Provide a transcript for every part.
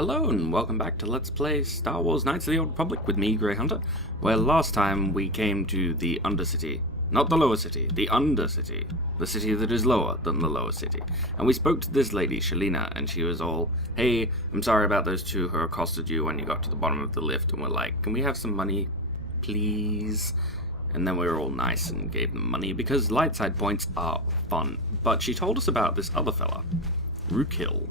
Hello and welcome back to Let's Play Star Wars Knights of the Old Republic with me, Grey Hunter, where last time we came to the Undercity. Not the lower city, the Undercity. The city that is lower than the lower city. And we spoke to this lady, Shalina, and she was all, hey, I'm sorry about those two who accosted you when you got to the bottom of the lift, and we're like, can we have some money, please? And then we were all nice and gave them money, because light side points are fun. But she told us about this other fella, Rukil,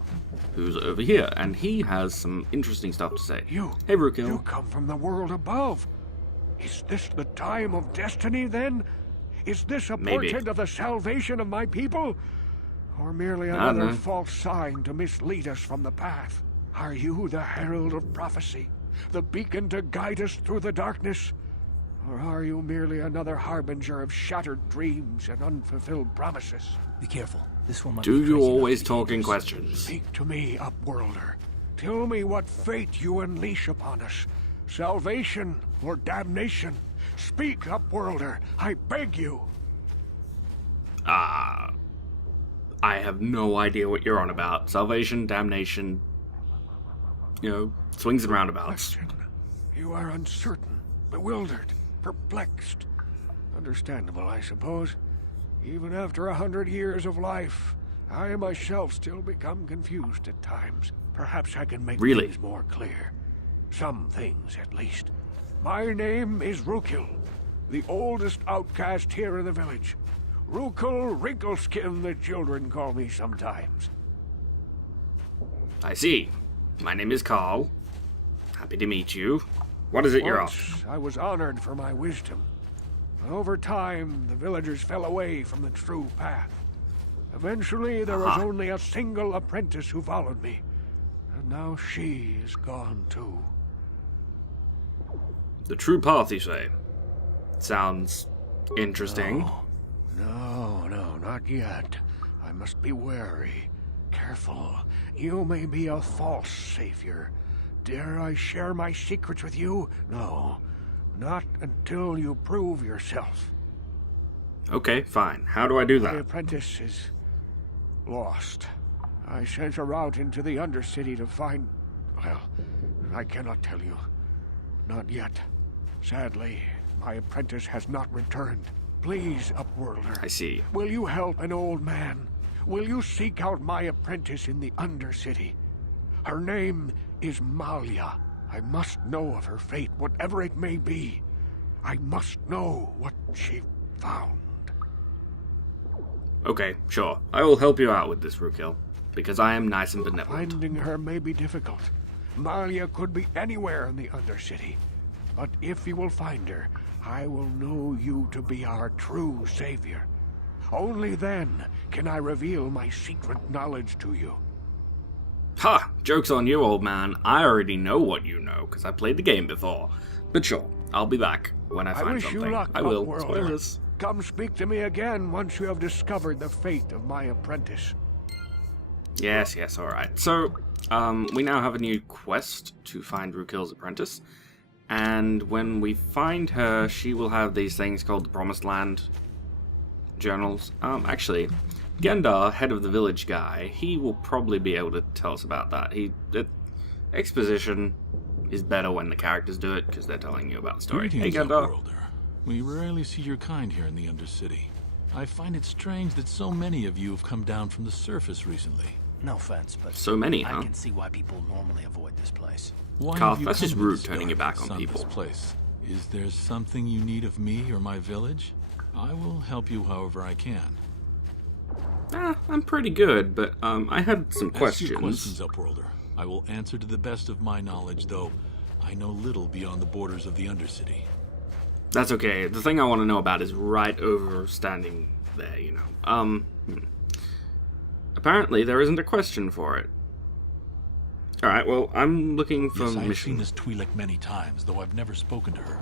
who's over here, and he has some interesting stuff to say. Hey, Rukil. You come from the world above. Is this the time of destiny, then? Is this a portent of the salvation of my people? Or merely another false sign to mislead us from the path? Are you the herald of prophecy? The beacon to guide us through the darkness? Or are you merely another harbinger of shattered dreams and unfulfilled promises? Be careful. This one might Do you always talk in questions? Speak to me, Upworlder. Tell me what fate you unleash upon us. Salvation or damnation? Speak, Upworlder. I beg you. I have no idea what you're on about. Salvation, damnation, you know, swings and roundabouts. Question. You are uncertain, bewildered, perplexed. Understandable, I suppose. Even after 100 years of life, I myself still become confused at times. Perhaps I can make things more clear. Some things, at least. My name is Rukil, the oldest outcast here in the village. Rukil Wrinkleskin, the children call me sometimes. I see. My name is Carl. Happy to meet you. What is it you're off? I was honored for my wisdom. Over time, the villagers fell away from the true path. Eventually, there was only a single apprentice who followed me. And now she is gone too. The true path, you say? Sounds interesting. No, not yet. I must be wary. Careful. You may be a false savior. Dare I share my secrets with you? No. Not until you prove yourself. Okay, fine. How do I do that? My apprentice is lost. I sent her out into the Undercity to find... Well, I cannot tell you. Not yet. Sadly, my apprentice has not returned. Please, Upworlder. I see. Will you help an old man? Will you seek out my apprentice in the Undercity? Her name is Malia. I must know of her fate, whatever it may be. I must know what she found. Okay, sure. I will help you out with this, Rukil, because I am nice and benevolent. Finding her may be difficult. Malia could be anywhere in the Undercity. But if you will find her, I will know you to be our true savior. Only then can I reveal my secret knowledge to you. Ha! Joke's on you, old man. I already know what you know, because I played the game before. But sure, I'll be back when I find something. I wish you luck, I will. Upworlder. Spoilers. Come speak to me again once you have discovered the fate of my apprentice. Yes, alright. So, we now have a new quest to find Rukil's apprentice. And when we find her, she will have these things called the Promised Land journals. Actually, Hendar, head of the village guy, he will probably be able to tell us about that. Exposition is better when the characters do it, because they're telling you about the story. Greetings, hey, Hendar. We rarely see your kind here in the Undercity. I find it strange that so many of you have come down from the surface recently. No offense, but so many, I can see why people normally avoid this place. Carl, that's just rude turning your back on people. Place? Is there something you need of me or my village? I will help you however I can. I'm pretty good, but I had some questions. Ask your questions, Upworlder. I will answer to the best of my knowledge, though I know little beyond the borders of the Undercity. That's okay. The thing I want to know about is right over standing there, you know. Apparently there isn't a question for it. Alright, well, I'm looking for I've mission. seen this Twi'lek many times, though I've never spoken to her.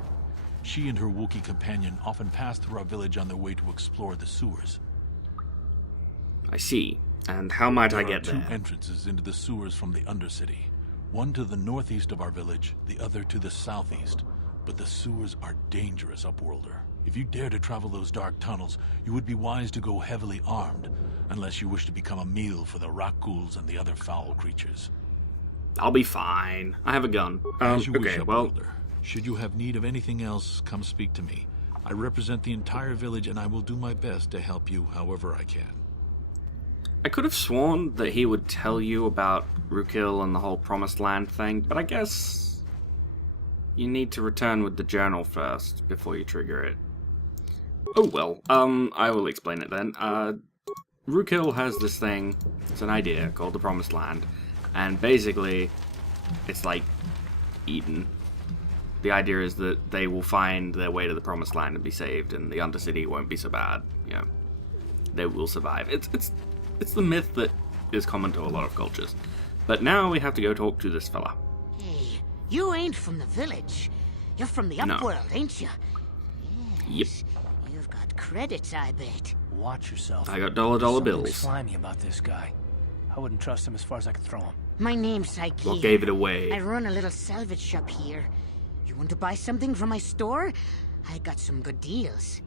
She and her Wookie companion often pass through our village on their way to explore the sewers. I see. And how might I get there? There are two entrances into the sewers from the Undercity. One to the northeast of our village, the other to the southeast. But the sewers are dangerous, Upworlder. If you dare to travel those dark tunnels, you would be wise to go heavily armed, unless you wish to become a meal for the rock ghouls and the other foul creatures. I'll be fine. I have a gun. As you wish, Okay, well, Upworlder. Should you have need of anything else, come speak to me. I represent the entire village, and I will do my best to help you however I can. I could have sworn that he would tell you about Rukil and the whole Promised Land thing, but I guess you need to return with the journal first before you trigger it. Oh well, I will explain it then. Rukil has this thing, it's an idea, called the Promised Land, and basically, it's like Eden. The idea is that they will find their way to the Promised Land and be saved, and the Undercity won't be so bad, you know. They will survive. It's the myth that is common to a lot of cultures. But now we have to go talk to this fella. Hey, you ain't from the village. You're from the No. Upworld, ain't you? Yep. You've got credits, I bet. Watch yourself. I got dollar Something bills. slimy about this guy. I wouldn't trust him as far as I could throw him. My name's Saiki. What gave it I away? run a little salvage shop here. You want to buy something from my store? I got some good deals.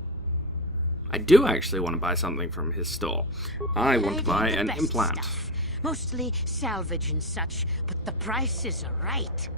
I do actually want to buy something from his store. I want to do buy the an best implant. stuff. Mostly salvage and such, but the prices are right.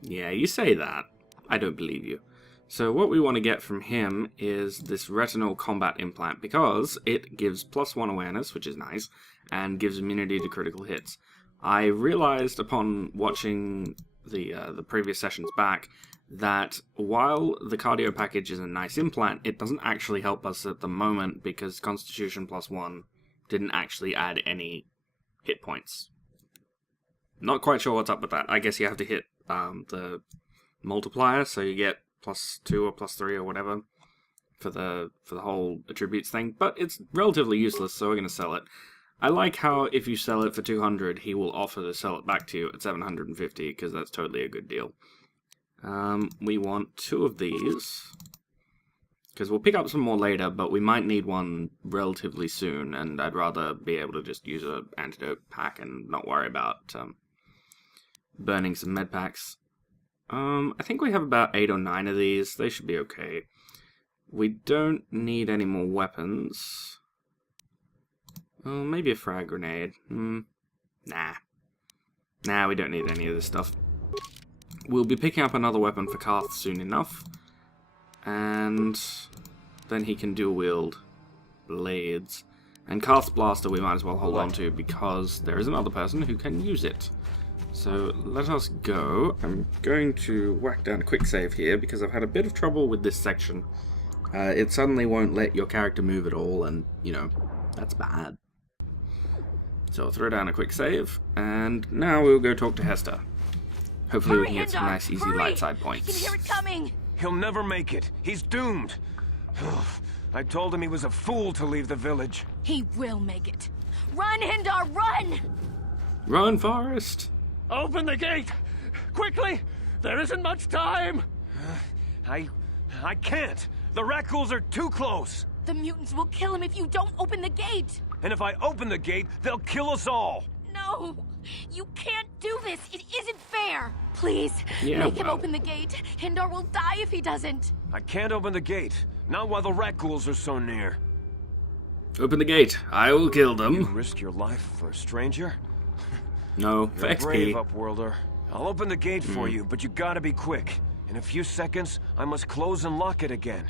Yeah, you say that. I don't believe you. So what we want to get from him is this retinal combat implant, because it gives +1 awareness, which is nice, and gives immunity to critical hits. I realized upon watching the previous sessions back that while the cardio package is a nice implant, it doesn't actually help us at the moment because Constitution +1 didn't actually add any hit points. Not quite sure what's up with that. I guess you have to hit the multiplier, so you get +2 or +3 or whatever for the whole attributes thing. But it's relatively useless, so we're going to sell it. I like how if you sell it for 200, he will offer to sell it back to you at 750, because that's totally a good deal. We want 2 of these, because we'll pick up some more later, but we might need one relatively soon, and I'd rather be able to just use an antidote pack and not worry about burning some med packs. I think we have about 8 or 9 of these. They should be okay. We don't need any more weapons. Oh, maybe a frag grenade. Nah. Nah, we don't need any of this stuff. We'll be picking up another weapon for Karth soon enough. And then he can dual wield blades. And Karth's blaster we might as well hold on to because there is another person who can use it. So let us go. I'm going to whack down a quick save here because I've had a bit of trouble with this section. It suddenly won't let your character move at all, and, you know, that's bad. So I'll throw down a quick save, and now we'll go talk to Hester. Hopefully we can get some nice, easy light side points. I can hear it coming. He'll never make it. He's doomed. I told him he was a fool to leave the village. He will make it. Run, Hendar, run! Run, Forrest! Open the gate! Quickly! There isn't much time! I can't! The Rackles are too close! The mutants will kill him if you don't open the gate! And if I open the gate, they'll kill us all! No! You can't do this! It isn't fair! Please, Yeah, make him well. open the gate. Hendar will die if he doesn't. I can't open the gate. Not while the Rackles are so near. Open the gate. I will kill You them. risk your life for a stranger? No, for You're brave, XP. Upworlder. I'll open the gate for you, but you gotta be quick. In a few seconds, I must close and lock it again.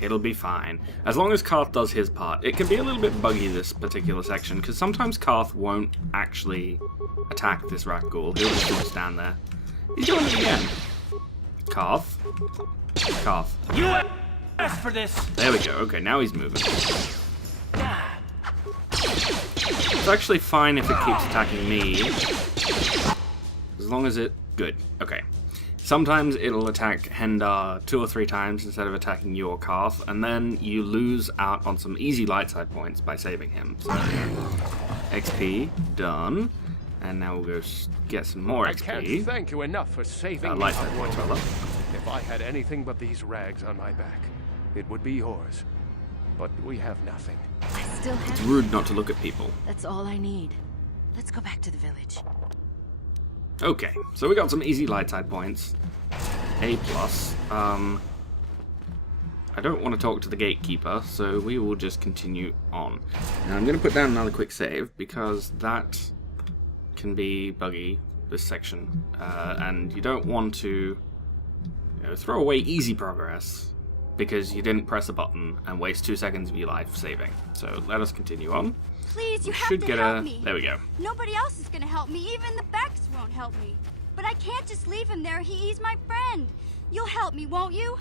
It'll be fine. As long as Karth does his part. It can be a little bit buggy, this particular section, because sometimes Karth won't actually attack this Rakghoul. He'll just stand there. He's doing it again. Karth. Karth. You asked for this! There we go. Okay, now he's moving. It's actually fine if it keeps attacking me. As long as it... Good. Okay. Sometimes it'll attack Hendar 2 or 3 times instead of attacking you or Karth, and then you lose out on some easy light side points by saving him. So, XP, done. And now we'll go get some more I can't XP. thank you enough for saving me. Light side points, rather. If I had anything but these rags on my back, it would be yours. But we have nothing. I still It's have... rude not to look at people. That's all I need. Let's go back to the village. Okay, so we got some easy light side points. A+. I don't want to talk to the gatekeeper, so we will just continue on. Now I'm going to put down another quick save, because that can be buggy, this section, and you don't want to throw away easy progress because you didn't press a button and waste 2 seconds of your life saving. So let us continue on. Please, you We have should to get help me. There we go. Nobody else is gonna help me. Even the Backs won't help me. But I can't just leave him there. He's my friend. You'll help me, won't you?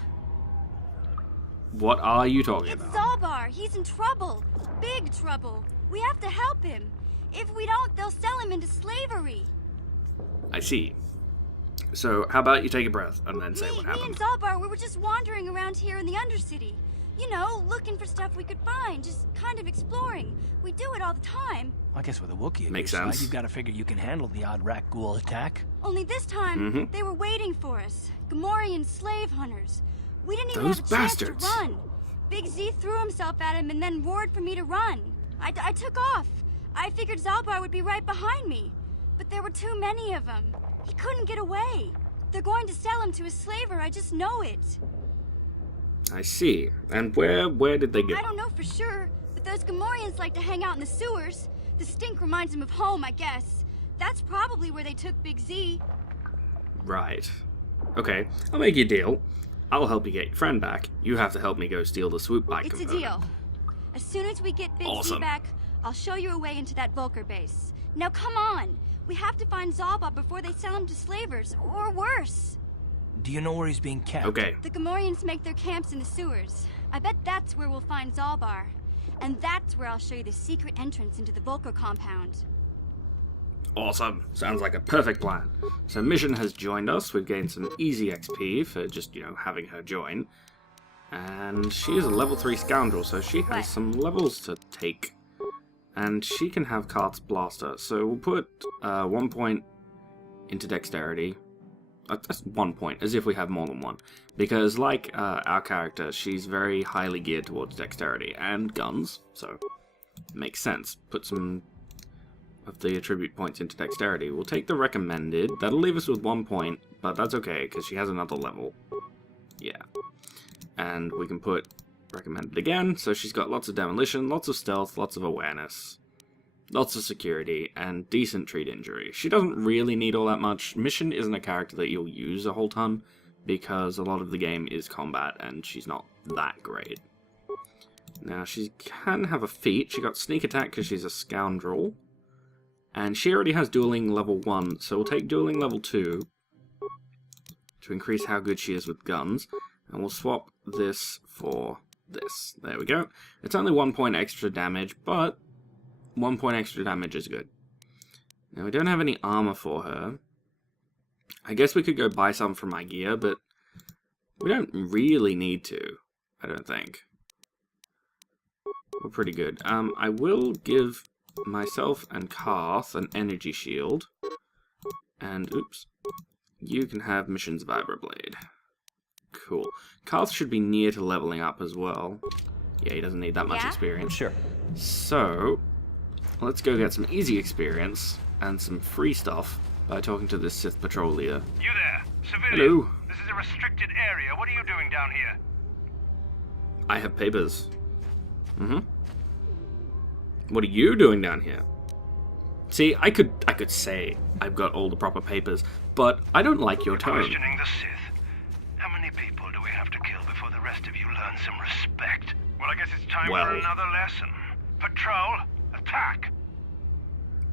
What are you talking It's about? Zalbar. He's in trouble. Big trouble. We have to help him. If we don't, they'll sell him into slavery. I see. So, how about you take a breath and then say what Me and happened? Zalbar, we were just wandering around here in the Undercity. You know, looking for stuff we could find, just kind of exploring. We do it all the time. I guess with a Wookiee at Makes your side, sense. you've got to figure you can handle the odd rat ghoul attack. Only this time, they were waiting for us. Gamorrean slave hunters. We didn't even Those have a chance to bastards. run. Big Z threw himself at him and then roared for me to run. I took off. I figured Zalbar would be right behind me. But there were too many of them. He couldn't get away. They're going to sell him to a slaver, I just know it. I see. And where did they go? I don't know for sure, but those Gamorreans like to hang out in the sewers. The stink reminds them of home, I guess. That's probably where they took Big Z. Right. Okay, I'll make you a deal. I'll help you get your friend back. You have to help me go steal the swoop bike It's component. a deal. As soon as we get Big Z Awesome. back, I'll show you a way into that Vulcar base. Now come on! We have to find Zalba before they sell him to slavers, or worse. Do you know where he's being kept? Okay. The Gamorreans make their camps in the sewers. I bet that's where we'll find Zalbar. And that's where I'll show you the secret entrance into the Vulcar compound. Awesome. Sounds like a perfect plan. So Mission has joined us. We've gained some easy XP for just, having her join. And she is a level 3 scoundrel, so she has What? some levels to take. And she can have Karth's Blaster. So we'll put 1 point into Dexterity. That's 1 point, as if we have more than one. Because like our character, she's very highly geared towards Dexterity and guns. So makes sense. Put some of the attribute points into Dexterity. We'll take the recommended. That'll leave us with 1 point, but that's okay, because she has another level. Yeah. And we can put recommended again, so she's got lots of demolition, lots of stealth, lots of awareness, lots of security, and decent treat injury. She doesn't really need all that much. Mission isn't a character that you'll use a whole ton, because a lot of the game is combat, and she's not that great. Now, she can have a feat. She got sneak attack because she's a scoundrel. And she already has dueling level 1, so we'll take dueling level 2 to increase how good she is with guns. And we'll swap this for this. There we go. It's only 1 point extra damage, but 1 point extra damage is good. Now, we don't have any armor for her. I guess we could go buy some from my gear, but we don't really need to, I don't think. We're pretty good. I will give myself and Karth an energy shield. And, oops, you can have Mission's Vibroblade. Cool. Karth should be near to leveling up as well. Yeah, he doesn't need that much Yeah? experience. Sure. So, let's go get some easy experience and some free stuff by talking to this Sith patrol leader. You there, civilian? Hello. This is a restricted area. What are you doing down here? I have papers. What are you doing down here? See, I could say I've got all the proper papers, but I don't like your tone. Questioning the Sith. How many people do we have to kill before the rest of you learn some respect? Well, I guess it's time Well. for another lesson. Patrol, attack.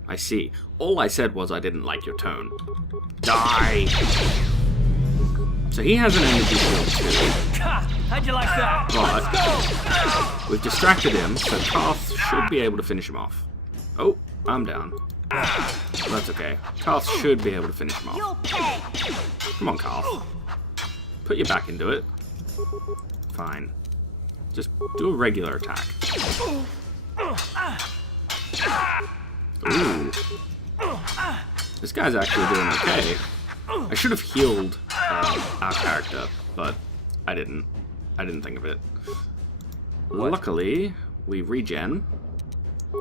I see. All I said was I didn't like your tone. Die! So he has an energy shield too, How'd you like that? but we've distracted him, so Karth should be able to finish him off. Oh, I'm down. That's okay. Karth should be able to finish him off. You'll pay! Come on, Karth. Put your back into it. Fine. Just do a regular attack. Ooh. This guy's actually doing okay. I should have healed our character, but I didn't. I didn't think of it. Luckily, we regen,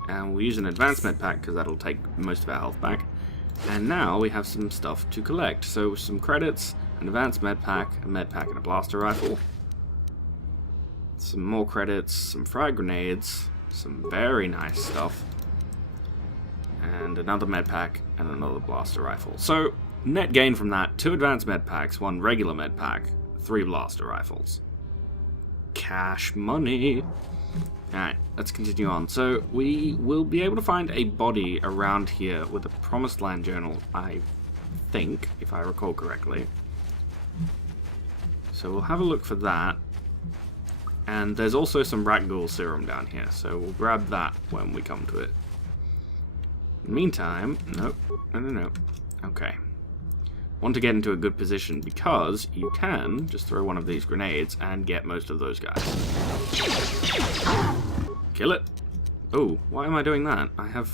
and we use an advanced med pack because that'll take most of our health back. And now we have some stuff to collect. So some credits, an advanced med pack, and a blaster rifle. Some more credits, some frag grenades, some very nice stuff. And and another med pack, and another blaster rifle. So, net gain from that, 2 advanced med packs, 1 regular med pack, 3 blaster rifles. Cash money! Alright, let's continue on. So, we will be able to find a body around here with a Promised Land journal, I think, if I recall correctly. So we'll have a look for that. And there's also some Rukil serum down here, so we'll grab that when we come to it. In the meantime, nope, no. Okay. Want to get into a good position because you can just throw one of these grenades and get most of those guys. Kill it. Oh, why am I doing that? I have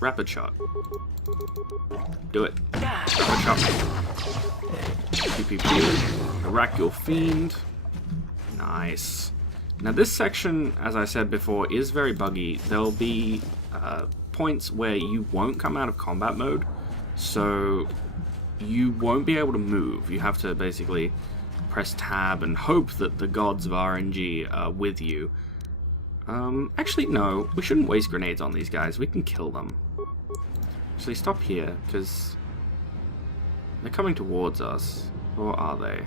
rapid shot. Do it. Rapid shot. PPP. Iraq your fiend. Nice. Now this section, as I said before, is very buggy. There'll be points where you won't come out of combat mode, so you won't be able to move. You have to basically press tab and hope that the gods of RNG are with you. Actually, no. We shouldn't waste grenades on these guys. We can kill them. Actually, stop here, because they're coming towards us. Or are they?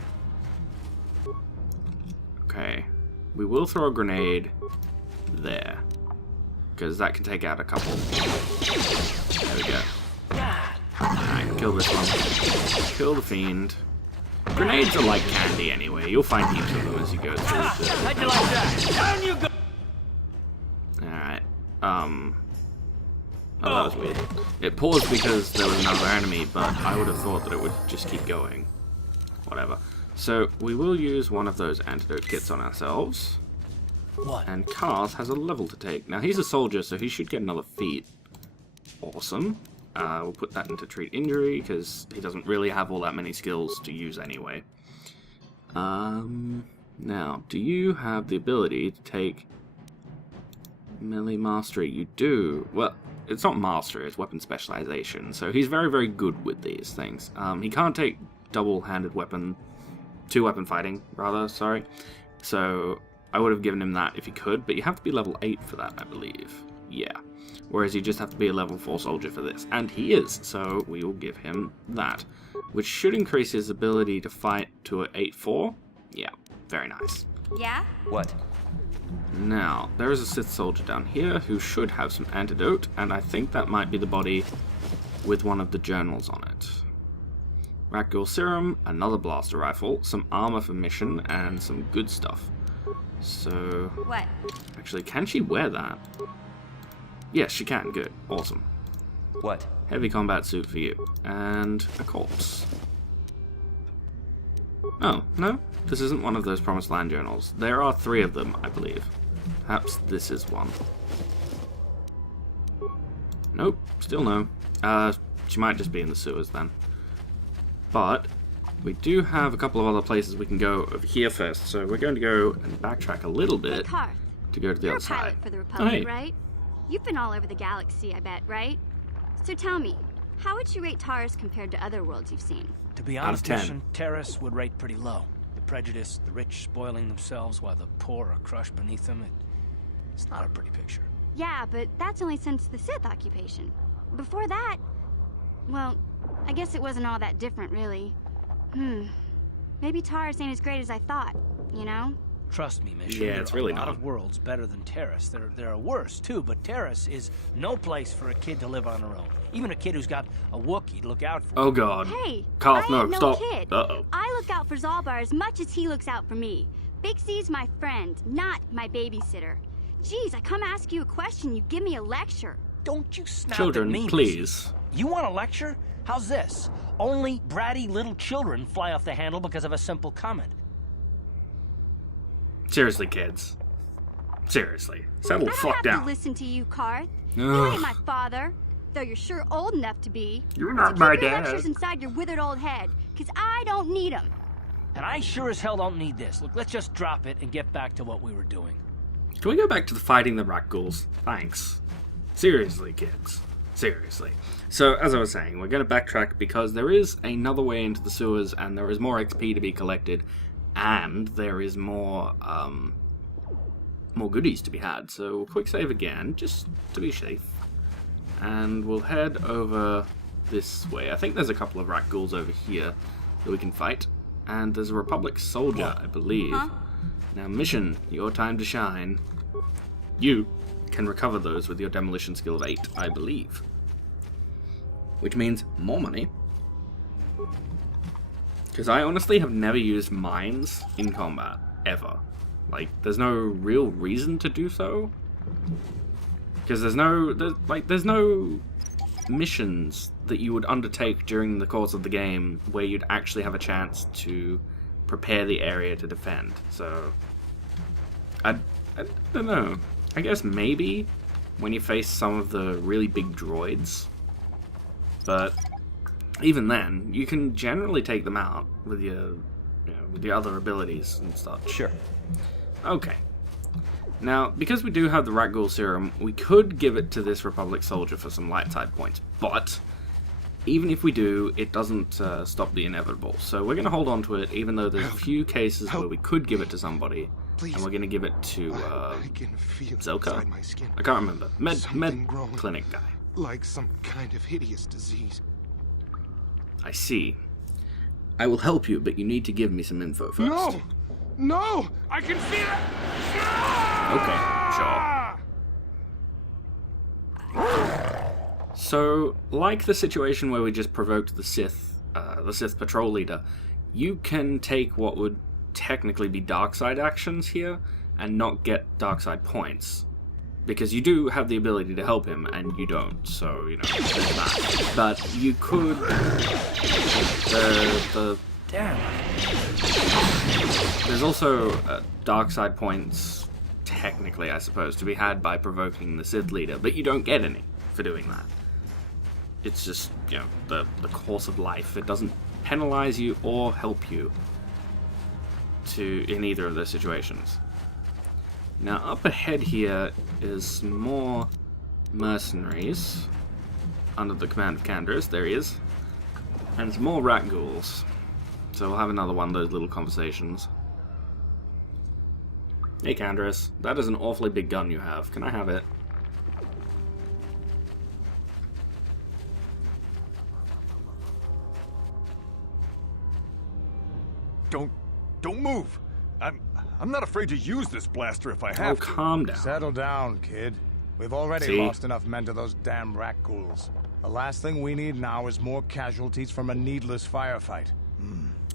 Okay. We will throw a grenade there, because that can take out a couple. There we go. Alright, kill this one. Kill the fiend. Grenades are like candy anyway. You'll find heaps of them as you go through the... Alright. Oh, that was weird. It paused because there was another enemy, but I would have thought that it would just keep going. Whatever. So, we will use one of those antidote kits on ourselves. What? And Karth has a level to take. Now, he's a soldier, so he should get another feat. Awesome. We'll put that into treat injury, because he doesn't really have all that many skills to use anyway. Now, do you have the ability to take melee mastery? You do. Well, it's not mastery, it's weapon specialization, so he's very, very good with these things. He can't take double-handed weapon... two-weapon fighting, rather, sorry. So, I would have given him that if he could, but you have to be level 8 for that, I believe. Yeah. Whereas you just have to be a level 4 soldier for this. And he is, so we will give him that. Which should increase his ability to fight to an 8-4. Yeah, very nice. Yeah? What? Now, there is a Sith soldier down here who should have some antidote, and I think that might be the body with one of the journals on it. Rukil serum, another blaster rifle, some armor for mission, and some good stuff. So... What? Actually, can she wear that? Yes, she can. Good. Awesome. What? Heavy combat suit for you. And a corpse. Oh, no? This isn't one of those Promised Land journals. There are 3 of them, I believe. Perhaps this is one. Nope. Still no. She might just be in the sewers then. But we do have a couple of other places we can go over here first, so we're going to go and backtrack a little bit to go to the other side. You're a pilot for the Republic, right? You've been all over the galaxy, I bet, right? So tell me, how would you rate Taurus compared to other worlds you've seen? To be honest, Mission, Terrace would rate pretty low. The prejudice, the rich spoiling themselves while the poor are crushed beneath them, it's not a pretty picture. Yeah, but that's only since the Sith occupation. Before that, well, I guess it wasn't all that different, really. Maybe Taurus ain't as great as I thought, you know? Trust me, Mission. Yeah, it's really not. not. A lot of worlds better than Terrace. There are worse, too, but Terrace is no place for a kid to live on her own. Even a kid who's got a Wookie to look out for. Oh, God. Hey, Karth, I ain't no stop. kid. Uh-oh. I look out for Zalbar as much as he looks out for me. Big C's my friend, not my babysitter. Jeez, I come ask you a question, you give me a lecture. Don't you snap Children, at me, please. You want a lecture? How's this? Only bratty little children fly off the handle because of a simple comment. Seriously, kids. Seriously. Settle the fuck I don't have down. to listen to you, Karth. You ain't my father, though you're sure old enough to be. You're not so my keep your dad. lectures inside your withered old head, because I don't need them. And I sure as hell don't need this. Look, let's just drop it and get back to what we were doing. Can we go back to the fighting the Rukils? Thanks. Seriously, kids. Seriously. So, as I was saying, we're going to backtrack because there is another way into the sewers and there is more XP to be collected and there is more goodies to be had. So, quick save again, just to be safe. And we'll head over this way. I think there's a couple of rat ghouls over here that we can fight. And there's a Republic soldier, I believe. Huh? Now, mission, your time to shine. You can recover those with your demolition skill of 8, I believe. Which means more money. Because I honestly have never used mines in combat, ever. Like, there's no real reason to do so. Because there's no missions that you would undertake during the course of the game where you'd actually have a chance to prepare the area to defend. So, I don't know. I guess maybe when you face some of the really big droids. But even then, you can generally take them out with your, with the other abilities and stuff. Sure. Okay. Now, because we do have the Rat Ghoul Serum, we could give it to this Republic soldier for some light side points, but even if we do, it doesn't stop the inevitable. So we're going to hold on to it, even though there's a few cases where we could give it to somebody, and we're going to give it to Zelka? I can't remember. Med Clinic guy. Like some kind of hideous disease. I see. I will help you, but you need to give me some info first. No! No! I can feel it! Okay, sure. So, like the situation where we just provoked the Sith patrol leader, you can take what would technically be dark side actions here and not get dark side points. Because you do have the ability to help him, and you don't, so, there's that. But you could... Damn. There's also dark side points, technically, I suppose, to be had by provoking the Sith leader, but you don't get any for doing that. It's just, the course of life. It doesn't penalize you or help you in either of those situations. Now, up ahead here is some more mercenaries under the command of Canderous. There he is. And some more rat ghouls. So we'll have another one of those little conversations. Hey, Canderous, that is an awfully big gun you have. Can I have it? Don't move. I'm not afraid to use this blaster if I have to. Calm down. Settle down, kid. We've already lost enough men to those damn rat ghouls. The last thing we need now is more casualties from a needless firefight.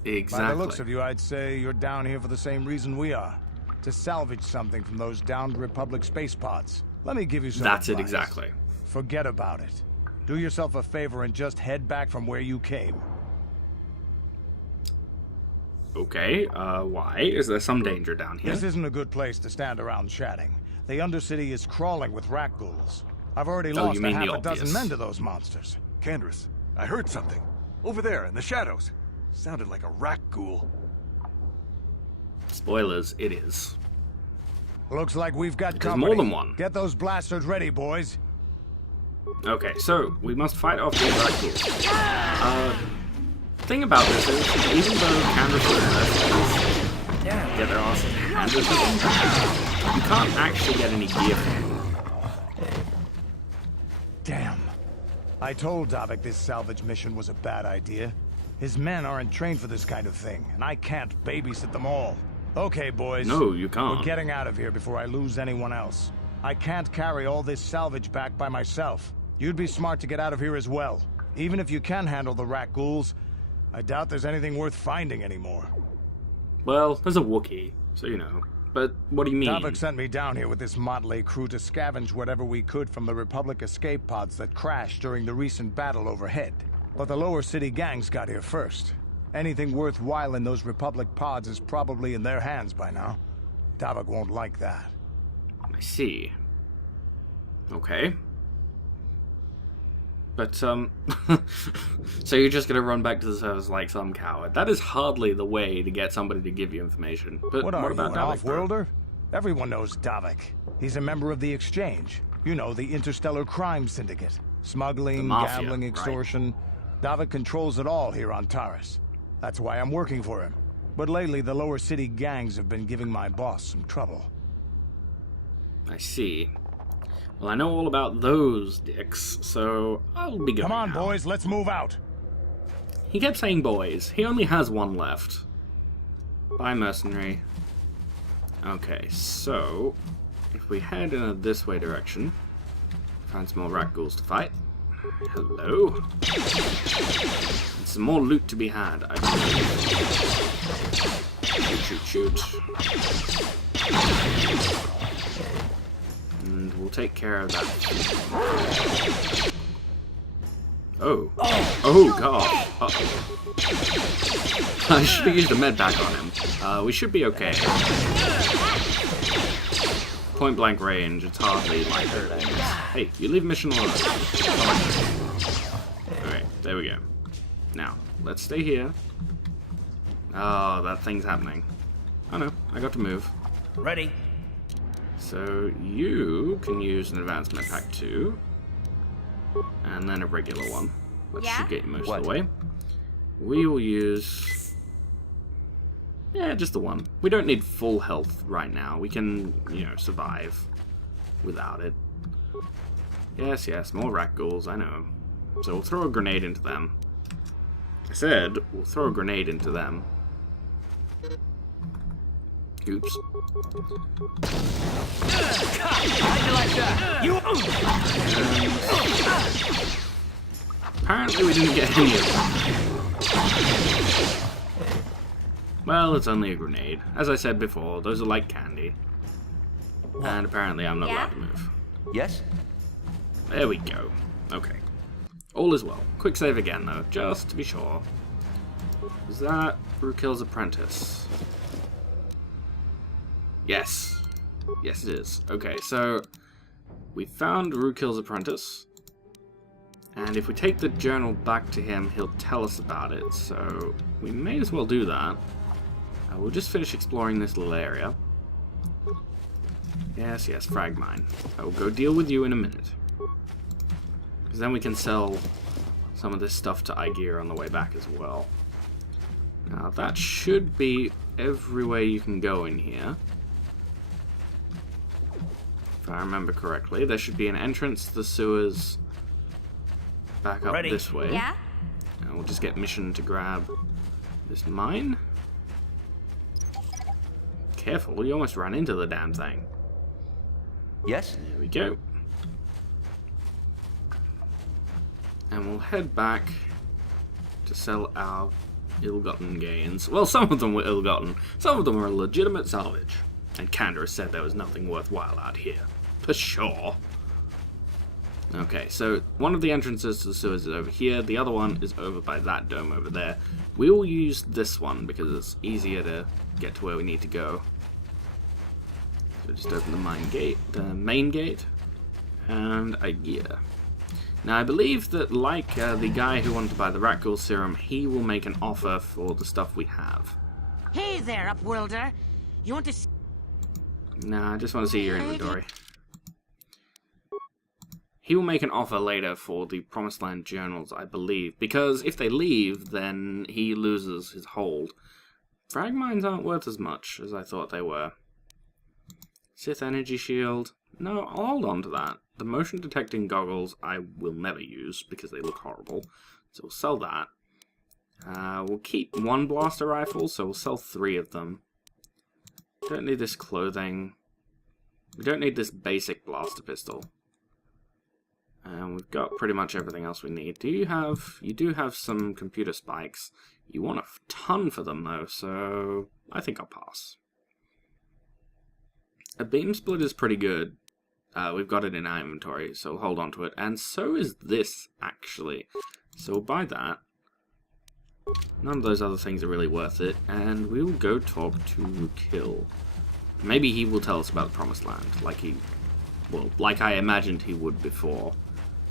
Exactly. By the looks of you, I'd say you're down here for the same reason we are. To salvage something from those downed Republic space pods. Let me give you some That's advice. it exactly. Forget about it. Do yourself a favor and just head back from where you came. Okay, why? Is there some danger down here? This isn't a good place to stand around chatting. The Undercity is crawling with rat ghouls. I've already lost a half a dozen men to those monsters. Canderous, I heard something. Over there, in the shadows. Sounded like a rat ghoul. Spoilers, it is. Looks like we've got There's company. more than one. Get those blasters ready, boys. Okay, so we must fight off these rat ghouls. Thing about this is, even though Canderous get their asses handed to them, you can't actually get any gear from them. Damn. I told Davik this salvage mission was a bad idea. His men aren't trained for this kind of thing, and I can't babysit them all. Okay, boys. No, you can't. We're getting out of here before I lose anyone else. I can't carry all this salvage back by myself. You'd be smart to get out of here as well. Even if you can handle the rat ghouls, I doubt there's anything worth finding anymore. Well, there's a Wookie, so But what do you mean? Davik sent me down here with this motley crew to scavenge whatever we could from the Republic escape pods that crashed during the recent battle overhead. But the lower city gangs got here first. Anything worthwhile in those Republic pods is probably in their hands by now. Davik won't like that. I see. Okay. But, so you're just gonna run back to the service like some coward. That is hardly the way to get somebody to give you information. But what are about you, an Davik? off-worlder? Everyone knows Davik. He's a member of the Exchange. You know, the Interstellar Crime Syndicate. Smuggling, mafia, gambling, extortion. Davik controls it all here on Taris. That's why I'm working for him. But lately, the lower city gangs have been giving my boss some trouble. I see. Well, I know all about those dicks, so I'll be going. Come on, now. boys, let's move out. He kept saying boys. He only has one left. Bye, mercenary. Okay, so if we head in this way direction, find some more rat ghouls to fight. Hello. And some more loot to be had, I believe. Shoot. And we'll take care of that. Oh. Oh, God. Uh-oh. I should have used a med pack on him. We should be okay. Point blank range, it's hardly like hurting. Hey, you leave mission alone. Alright, there we go. Now, let's stay here. Oh, that thing's happening. Oh no, I got to move. Ready. So, you can use an advanced med pack too. And then a regular one. That should get you most of the way. We will use... yeah, just the one. We don't need full health right now. We can, you know, survive without it. Yes, more rat ghouls, I know. So we'll throw a grenade into them. I said we'll throw a grenade into them. Oops. How'd you like that? Apparently we didn't get any of them. Well, it's only a grenade. As I said before, those are like candy. And apparently I'm not allowed to move. Yes? There we go. Okay. All is well. Quick save again, though, just to be sure. Is that Rukil's apprentice? Yes. Yes, it is. Okay, so we found Rukil's apprentice. And if we take the journal back to him, he'll tell us about it. So we may as well do that. We'll just finish exploring this little area. Yes, frag mine. I will go deal with you in a minute. Because then we can sell some of this stuff to iGear on the way back as well. Now, that should be every way you can go in here. If I remember correctly, there should be an entrance to the sewers back up this way. Yeah? And we'll just get mission to grab this mine. Careful, you almost ran into the damn thing. Yes? There we go. And we'll head back to sell our ill-gotten gains. Well, some of them were ill-gotten. Some of them were legitimate salvage. And Canderous said there was nothing worthwhile out here. For sure. Okay, so one of the entrances to the sewers is over here. The other one is over by that dome over there. We will use this one because it's easier to get to where we need to go. So just open the main gate, and iGear. Now I believe that, like the guy who wanted to buy the rat ghoul serum, he will make an offer for the stuff we have. Hey there, Upworlder. You want to... Nah, I just want to see your inventory. He will make an offer later for the Promised Land journals, I believe, because if they leave, then he loses his hold. Frag mines aren't worth as much as I thought they were. Sith energy shield. No, I'll hold on to that. The motion detecting goggles I will never use because they look horrible. So we'll sell that. We'll keep one blaster rifle, so we'll sell 3 of them. Don't need this clothing. We don't need this basic blaster pistol. And we've got pretty much everything else we need. You do have some computer spikes. You want a ton for them though, so I think I'll pass. A beam split is pretty good. We've got it in our inventory, so we'll hold on to it. And so is this, actually. So we'll buy that. None of those other things are really worth it. And we will go talk to Rukil. Maybe he will tell us about the Promised Land, like I imagined he would before.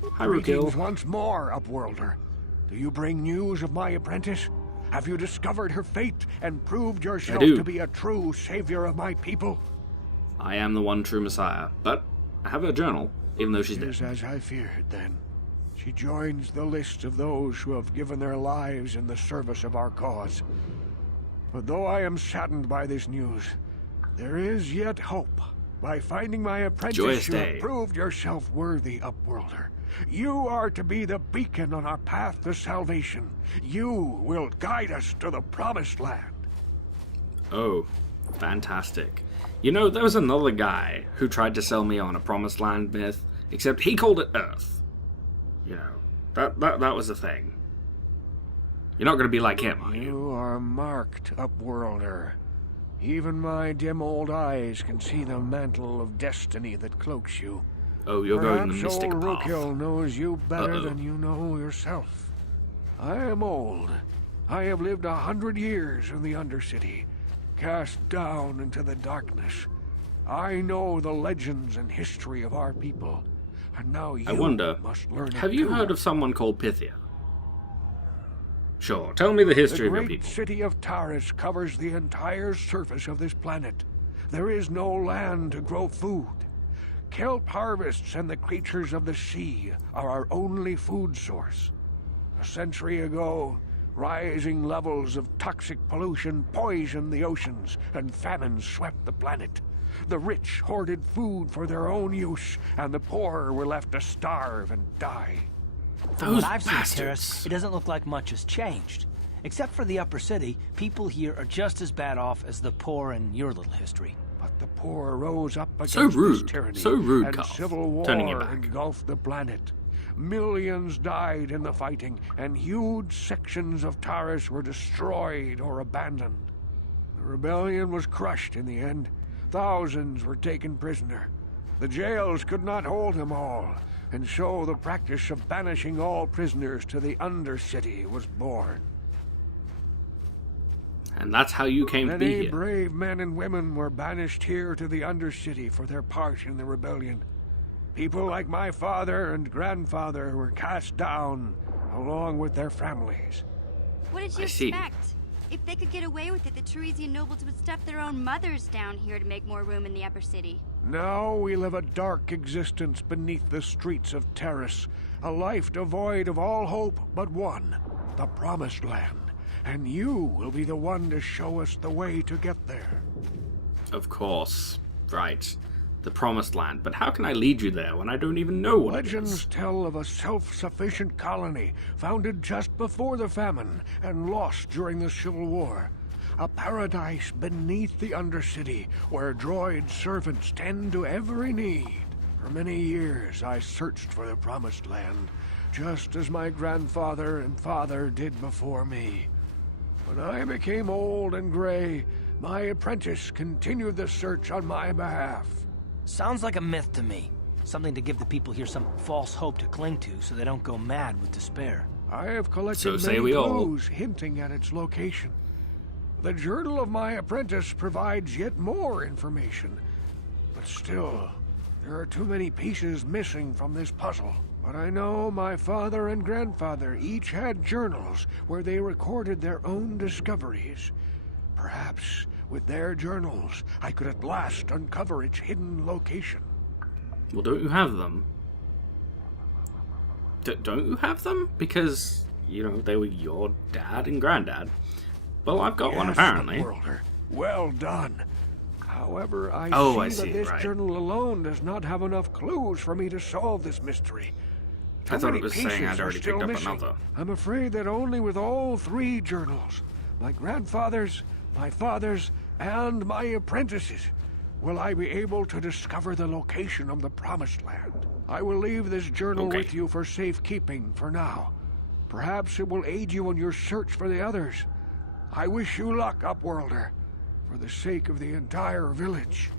Hi, Rukil. Greetings once more, Upworlder. Do you bring news of my apprentice? Have you discovered her fate and proved yourself to be a true savior of my people? I am the one true Messiah, but I have her journal, even though she's dead. It is as I feared, then. She joins the list of those who have given their lives in the service of our cause. But though I am saddened by this news, there is yet hope. By finding my apprentice, Joyous you day. have proved yourself worthy, Upworlder. You are to be the beacon on our path to salvation. You will guide us to the Promised Land. Oh, fantastic. You know, there was another guy who tried to sell me on a Promised Land myth, except he called it Earth. You know, that was a thing. You're not going to be like him, are you? You are marked, Upworlder. Even my dim old eyes can see the mantle of destiny that cloaks you. Oh, you're going the Perhaps mystic old path. Rukil knows you better than you know yourself. I am old. I have lived 100 years in the Undercity, cast down into the darkness. I know the legends and history of our people, and now you I wonder, must learn it have you too. heard of someone called Pythia? Sure, tell me the history of The your great people. city of Taris covers the entire surface of this planet. There is no land to grow food. Kelp harvests and the creatures of the sea are our only food source. A century ago, rising levels of toxic pollution poisoned the oceans, and famine swept the planet. The rich hoarded food for their own use, and the poor were left to starve and die. From what I've seen, Canderous, it doesn't look like much has changed. Except for the upper city, people here are just as bad off as the poor in your little history. But the poor rose up against So rude. this tyranny, So rude, and Carl. civil war Turning your back. engulfed the planet. Millions died in the fighting, and huge sections of Taris were destroyed or abandoned. The rebellion was crushed in the end. Thousands were taken prisoner. The jails could not hold them all, and so the practice of banishing all prisoners to the Undercity was born. And that's how you came to be Many here. brave men and women were banished here to the Undercity for their part in the rebellion. People like my father and grandfather were cast down, along with their families. What did you expect? If they could get away with it, the Teresian nobles would stuff their own mothers down here to make more room in the upper city. Now we live a dark existence beneath the streets of Taris, a life devoid of all hope but one, the Promised Land. And you will be the one to show us the way to get there. Of course. Right. The Promised Land. But how can I lead you there when I don't even know what it is? Legends tell of a self-sufficient colony founded just before the famine and lost during the Civil War. A paradise beneath the Undercity where droid servants tend to every need. For many years I searched for the Promised Land, just as my grandfather and father did before me. When I became old and gray, my apprentice continued the search on my behalf. Sounds like a myth to me. Something to give the people here some false hope to cling to so they don't go mad with despair. I have collected So say many we all. clues hinting at its location. The journal of my apprentice provides yet more information. But still, there are too many pieces missing from this puzzle. But I know my father and grandfather each had journals where they recorded their own discoveries. Perhaps with their journals, I could at last uncover its hidden location. Well, don't you have them? Don't you have them? Because, you know, they were your dad and granddad. Well, I've got one, Yes, apparently. Upworlder. Well done. However, I I see see, that this right. journal alone does not have enough clues for me to solve this mystery. I Too thought many it was saying pieces I'd are already still picked up missing. another. I'm afraid that only with all three journals, my grandfather's, my father's, and my apprentice's, will I be able to discover the location of the Promised Land. I will leave this journal Okay. with you for safekeeping for now. Perhaps it will aid you in your search for the others. I wish you luck, Upworlder, for the sake of the entire village.